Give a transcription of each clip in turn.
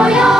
Hallelujah.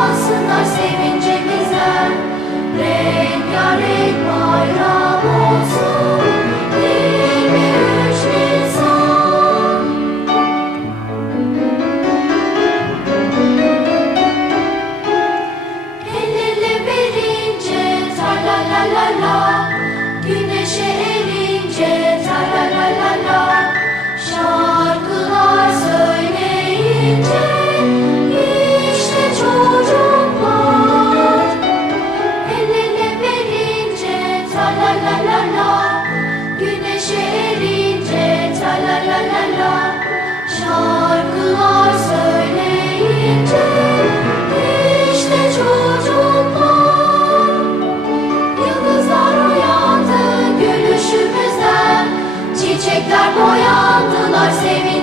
neşerince ta la la la la. Şarkılar söyleyince işte çocuklar. Yıldızlar uyandı gülüşümüzden Çiçekler boyandılar sevinçten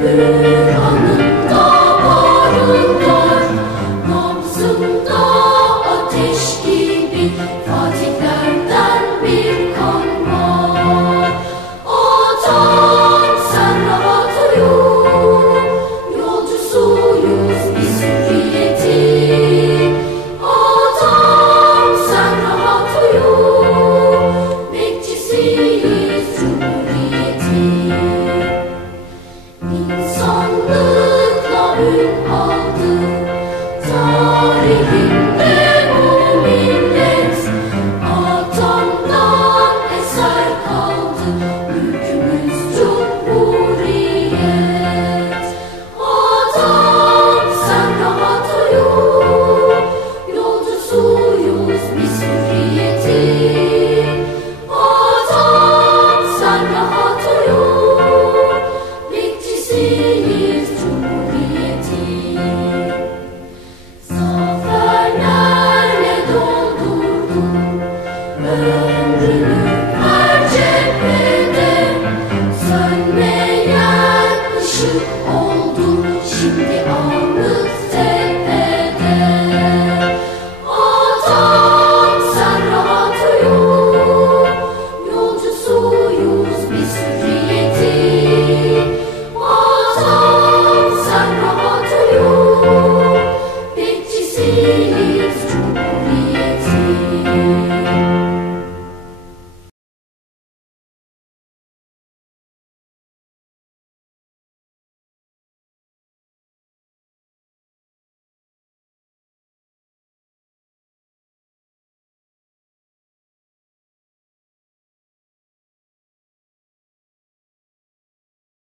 Lord.